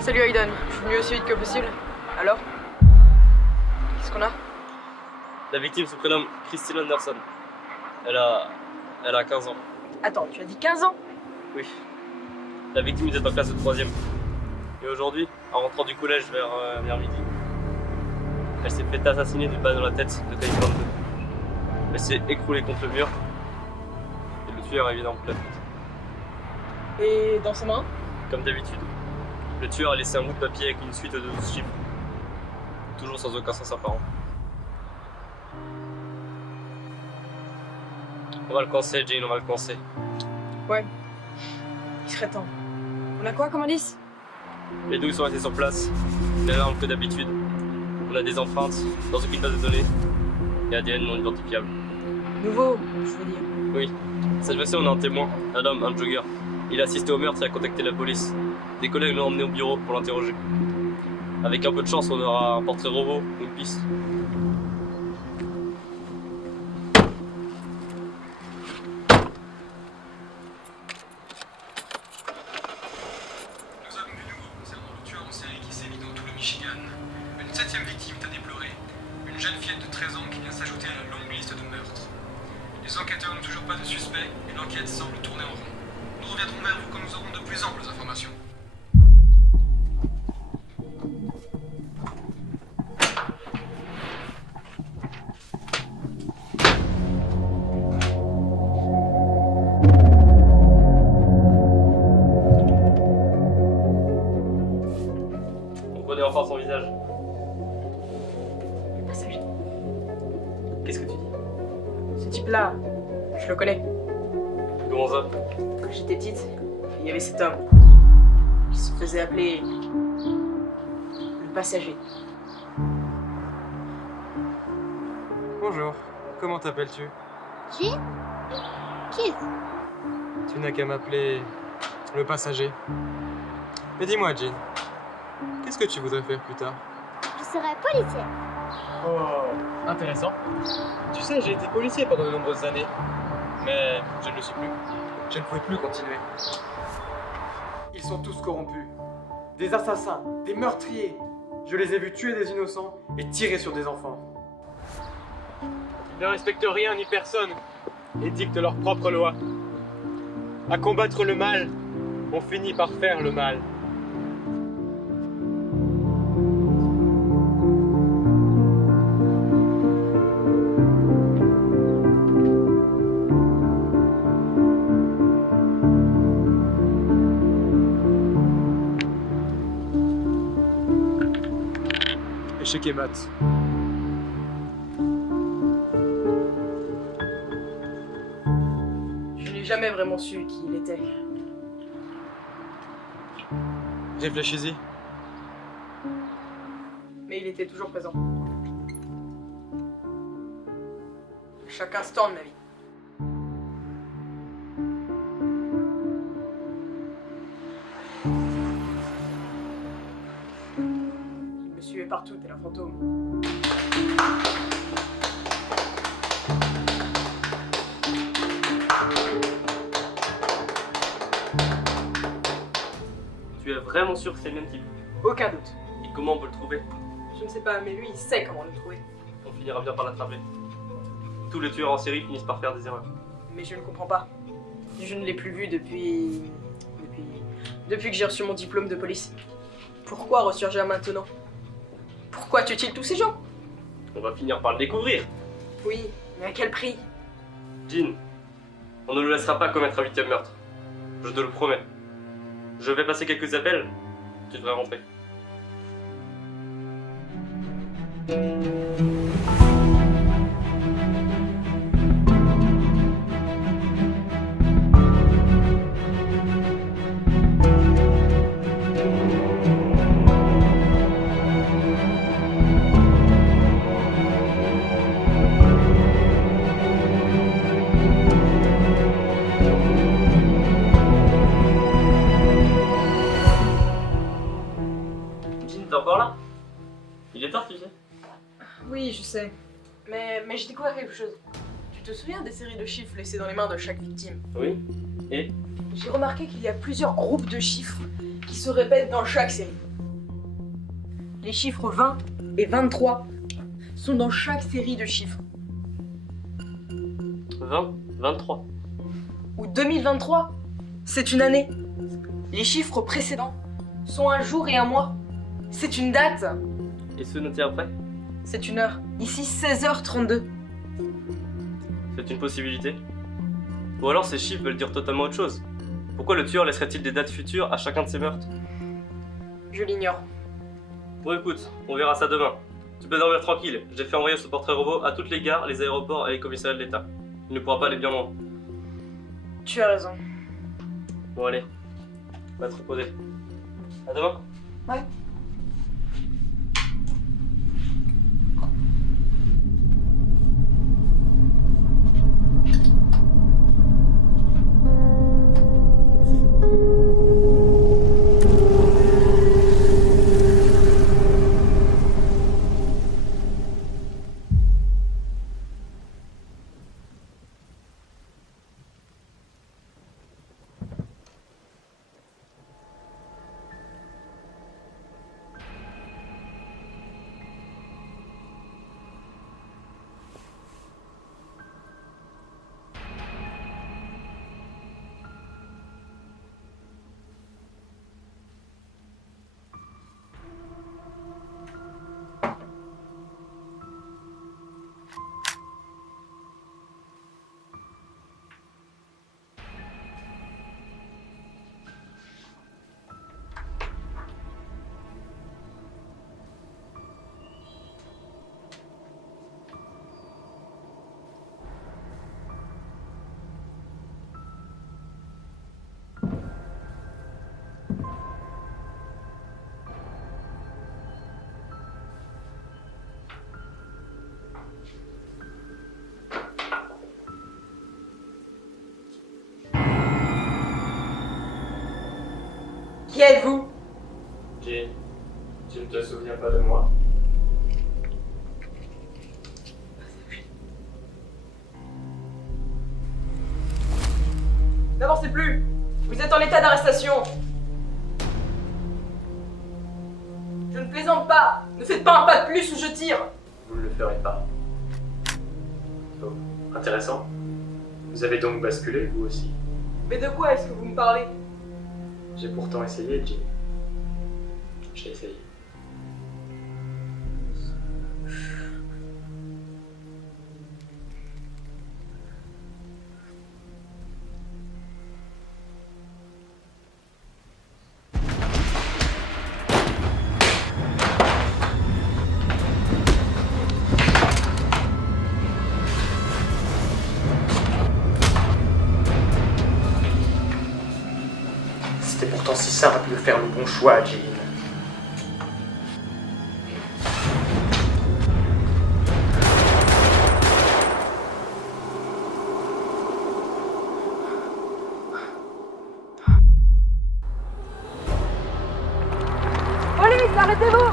Salut Aiden, je suis venu aussi vite que possible. Alors? Qu'est-ce qu'on a? La victime se prénomme Christine Anderson. Elle a 15 ans. Attends, tu as dit 15 ans? Oui. La victime était en classe de 3ème. Et aujourd'hui, en rentrant du collège vers midi, elle s'est fait assassiner d'une balle dans la tête de calibre 22. Elle s'est écroulée contre le mur. Et le tueur a évidemment pris la fuite. Et dans ses mains? Comme d'habitude, le tueur a laissé un bout de papier avec une suite de 12 chiffres. Toujours sans aucun sens apparent. On va le coincer, Jane, on va le coincer. Ouais. Il serait temps. On a quoi comme indice? Les douilles sont restées sur place, les armes que d'habitude. On a des empreintes dans aucune base de données et ADN non identifiable. Nouveau, je veux dire. Oui, cette fois-ci on a un témoin, un homme, un jogger. Il a assisté au meurtre et a contacté la police. Des collègues l'ont emmené au bureau pour l'interroger. Avec un peu de chance, on aura un portrait robot ou une piste. Nous avons du nouveau concernant le tueur en série qui sévit dans tout le Michigan. Une 7e victime est à déplorer. Une jeune fillette de 13 ans qui vient s'ajouter à la longue liste de meurtres. Les enquêteurs n'ont toujours pas de suspect et l'enquête semble tourner en rond. Nous reviendrons vers vous quand nous aurons de plus amples informations. On connaît enfin son visage. Le passager. Qu'est-ce que tu dis? Ce type-là, je le connais. Comment ça? Quand j'étais petite, il y avait cet homme qui se faisait appeler le passager. Bonjour, comment t'appelles-tu? Qui? Qui? Tu n'as qu'à m'appeler le passager. Mais dis-moi, Jean, qu'est-ce que tu voudrais faire plus tard? Je serai policière. Oh, intéressant. Tu sais, j'ai été policier pendant de nombreuses années, mais je ne le suis plus. Je ne pouvais plus continuer. Ils sont tous corrompus. Des assassins, des meurtriers. Je les ai vus tuer des innocents et tirer sur des enfants. Ils ne respectent rien ni personne et dictent leurs propres lois. À combattre le mal, on finit par faire le mal. Échec et maths. Je n'ai jamais vraiment su qui il était. Réfléchis-y. Mais il était toujours présent. À chaque instant de ma vie. Il me suivait partout, tel un fantôme. Tu es vraiment sûr que c'est le même type? Aucun doute. Et comment on peut le trouver? Je ne sais pas, mais lui, il sait comment le trouver. On finira bien par l'attraper. Tous les tueurs en série finissent par faire des erreurs. Mais je ne comprends pas. Je ne l'ai plus vu depuis que j'ai reçu mon diplôme de police. Pourquoi ressurgir maintenant? Pourquoi tue-t-il tous ces gens? On va finir par le découvrir. Oui, mais à quel prix? Jean, on ne le laissera pas commettre un 8e meurtre. Je te le promets. Je vais passer quelques appels. Tu devrais rentrer. Jean, t'es encore là? Il est tard, tu sais. Oui, je sais. Mais j'ai découvert quelque chose. Tu te souviens des séries de chiffres laissées dans les mains de chaque victime? Oui. Et? J'ai remarqué qu'il y a plusieurs groupes de chiffres qui se répètent dans chaque série. Les chiffres 20 et 23 sont dans chaque série de chiffres. 20, 23. Ou 2023, c'est une année. Les chiffres précédents sont un jour et un mois. C'est une date. Et ceux notés après? C'est une heure. Ici, 16h32. C'est une possibilité. Ou alors ces chiffres veulent dire totalement autre chose. Pourquoi le tueur laisserait-il des dates futures à chacun de ses meurtres? Je l'ignore. Bon écoute, on verra ça demain. Tu peux dormir tranquille, j'ai fait envoyer ce portrait robot à toutes les gares, les aéroports et les commissariats de l'État. Il ne pourra pas aller bien loin. Tu as raison. Bon allez, va te reposer. À demain. Ouais. Qui êtes-vous? Jean, tu ne te souviens pas de moi? N'avancez plus! Vous êtes en état d'arrestation! Je ne plaisante pas! Ne faites pas un pas de plus ou je tire! Vous ne le ferez pas. Oh, intéressant. Vous avez donc basculé, vous aussi. Mais de quoi est-ce que vous me parlez? J'ai pourtant essayé, Jim. J'ai essayé. C'était pourtant si simple de faire le bon choix, Jean. Police, arrêtez-vous!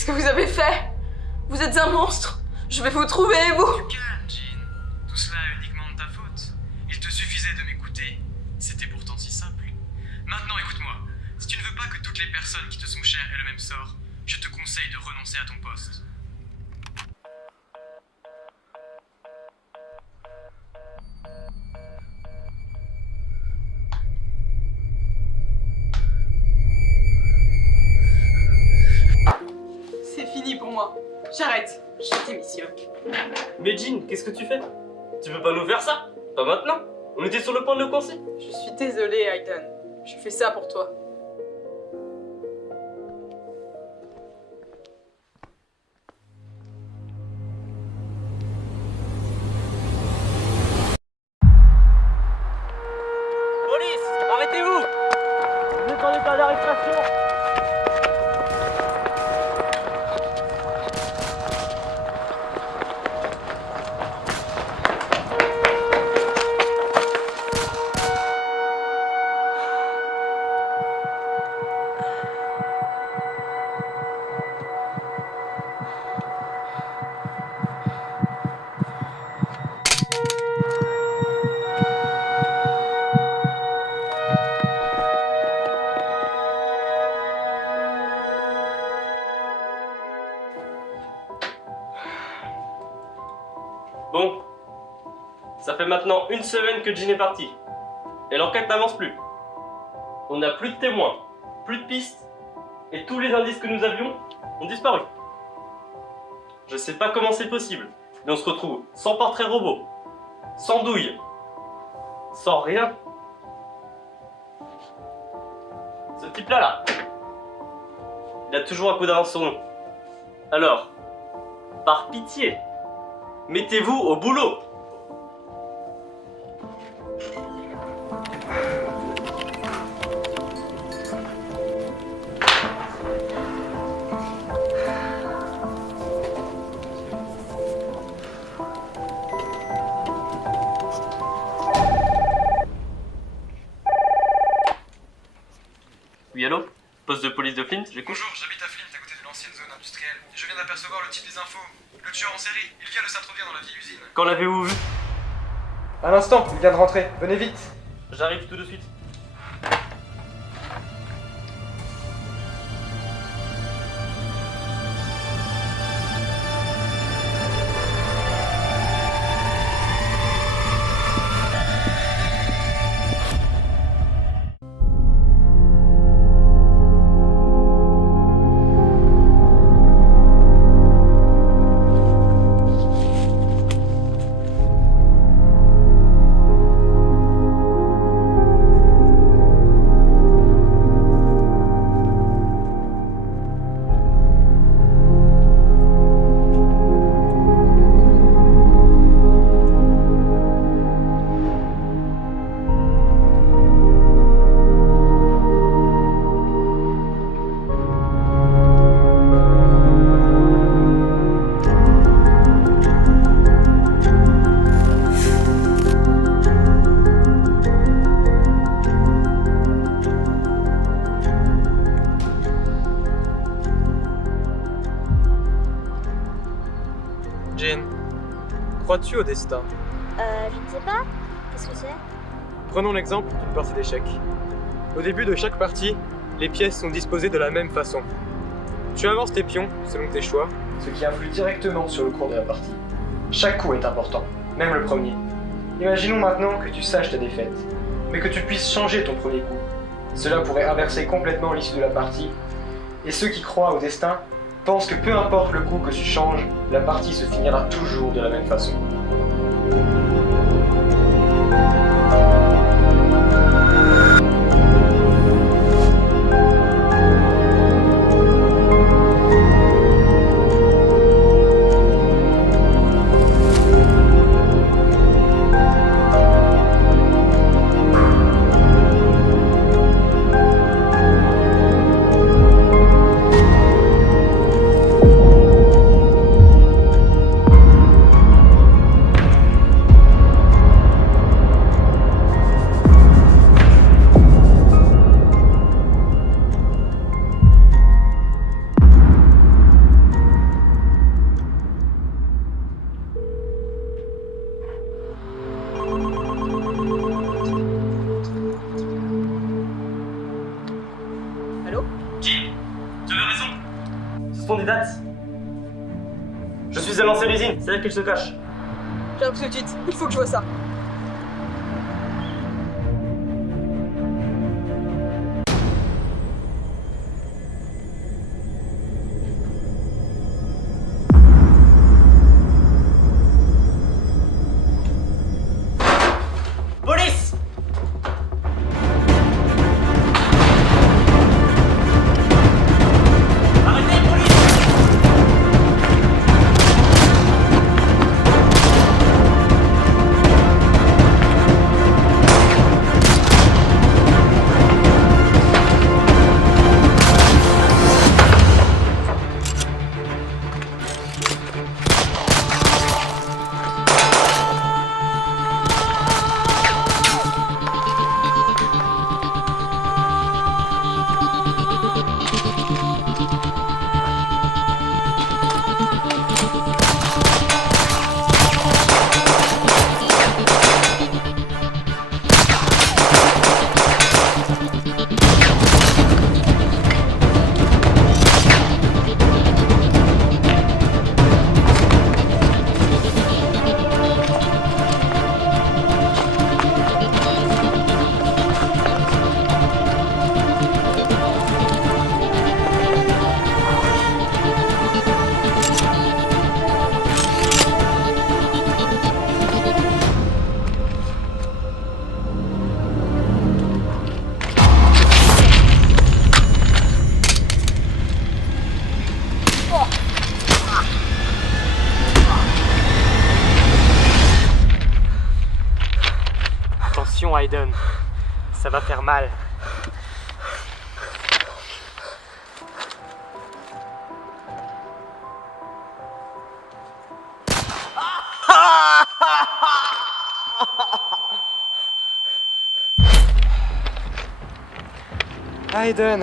Qu'est-ce que vous avez fait? Vous êtes un monstre. Je vais vous trouver, vous. Du calme, Jean. Tout cela est uniquement de ta faute. Il te suffisait de m'écouter. C'était pourtant si simple. Maintenant, écoute-moi. Si tu ne veux pas que toutes les personnes qui te sont chères aient le même sort, je te conseille de renoncer à ton poste. C'est fini pour moi. J'arrête. Je démissionne. Mais Jean, qu'est-ce que tu fais? Tu veux pas nous faire ça? Pas maintenant. On était sur le point de le coincer. Je suis désolée, Hayden. Je fais ça pour toi. Police, arrêtez-vous! Vous êtes en état d'arrestation. Bon, ça fait maintenant une semaine que Jean est parti. Et l'enquête n'avance plus. On n'a plus de témoins, plus de pistes, et tous les indices que nous avions ont disparu. Je sais pas comment c'est possible, mais on se retrouve sans portrait robot, sans douille, sans rien. Ce type-là, là, il a toujours un coup d'avance sur nous. Alors, par pitié, mettez-vous au boulot! Oui, allô? Poste de police de Flint, j'écoute. Bonjour, j'habite à Flint, à côté de l'ancienne zone industrielle. Je viens d'apercevoir le type des infos. Le tueur en série, il vient de s'introduire dans la vieille usine. Quand l'avez-vous vu? Un instant, il vient de rentrer. Venez vite. J'arrive tout de suite. Jean, crois-tu au destin? Je ne sais pas. Qu'est-ce que c'est? Prenons l'exemple d'une partie d'échecs. Au début de chaque partie, les pièces sont disposées de la même façon. Tu avances tes pions selon tes choix, ce qui influe directement sur le cours de la partie. Chaque coup est important, même le premier. Imaginons maintenant que tu saches ta défaite, mais que tu puisses changer ton premier coup. Cela pourrait inverser complètement l'issue de la partie, et ceux qui croient au destin pensent que peu importe le coup que tu changes, la partie se finira toujours de la même façon. Si, tu avais raison. Ce sont des dates. Je suis à l'ancienne usine, c'est là qu'elle se cache. J'arrive tout de suite, il faut que je vois ça. Police! Arrêtez, police! Attention, Aiden. Ça va faire mal. Aiden.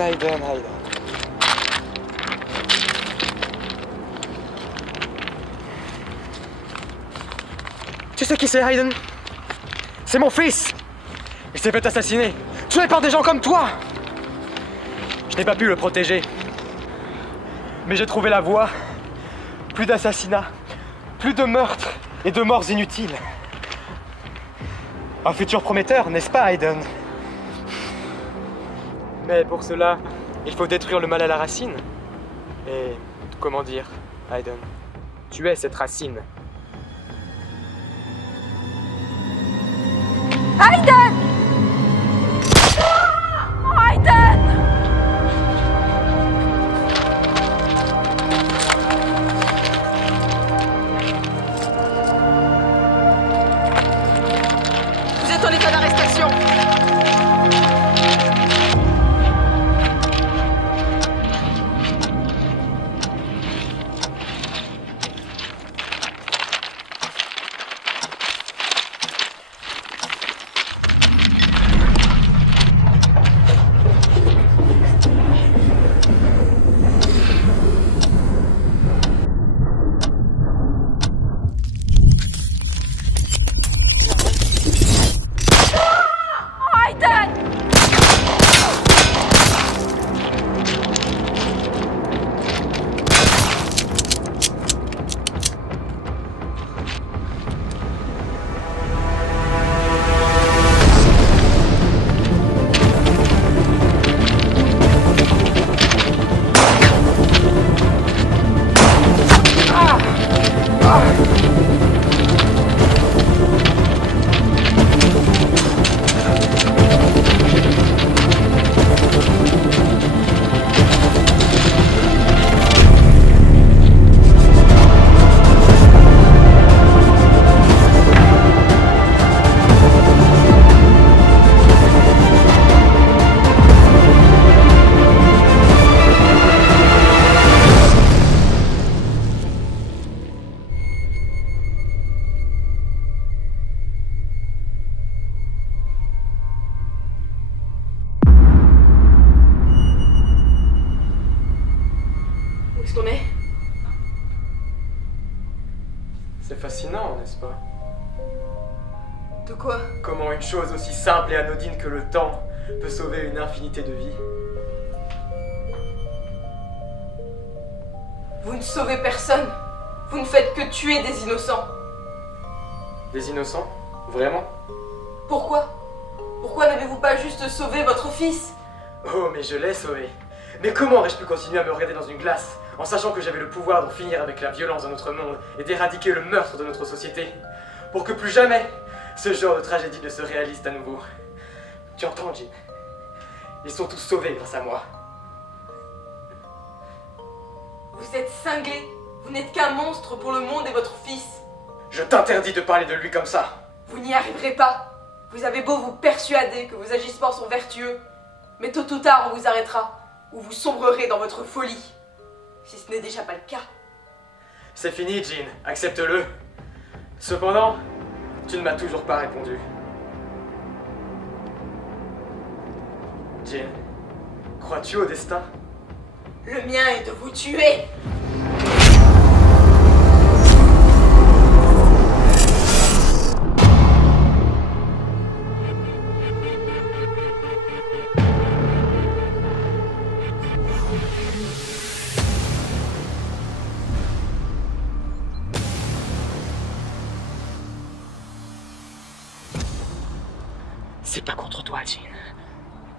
Tu sais qui c'est, Aiden? C'est mon fils! Il s'est fait assassiner, tué par des gens comme toi! Je n'ai pas pu le protéger. Mais j'ai trouvé la voie. Plus d'assassinats, plus de meurtres et de morts inutiles. Un futur prometteur, n'est-ce pas, Aiden? Mais pour cela, il faut détruire le mal à la racine. Et comment dire, Aiden? Tu es cette racine. Aiden! Aiden! Vous êtes en état d'arrestation. C'est fascinant, n'est-ce pas? De quoi? Comment une chose aussi simple et anodine que le temps peut sauver une infinité de vies. Vous ne sauvez personne. Vous ne faites que tuer des innocents. Des innocents? Vraiment? Pourquoi? Pourquoi n'avez-vous pas juste sauvé votre fils? Oh, mais je l'ai sauvé. Mais comment aurais-je pu continuer à me regarder dans une glace, en sachant que j'avais le pouvoir d'en finir avec la violence dans notre monde et d'éradiquer le meurtre de notre société, pour que plus jamais ce genre de tragédie ne se réalise à nouveau. Tu entends, Jean? Ils sont tous sauvés grâce à moi. Vous êtes cinglé. Vous n'êtes qu'un monstre pour le monde et votre fils. Je t'interdis de parler de lui comme ça. Vous n'y arriverez pas. Vous avez beau vous persuader que vos agissements sont vertueux, mais tôt ou tard on vous arrêtera, ou vous sombrerez dans votre folie. Si ce n'est déjà pas le cas. C'est fini, Jean. Accepte-le. Cependant, tu ne m'as toujours pas répondu. Jean, crois-tu au destin? Le mien est de vous tuer. C'est pas contre toi, Jean.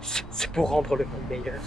C'est pour rendre le monde meilleur.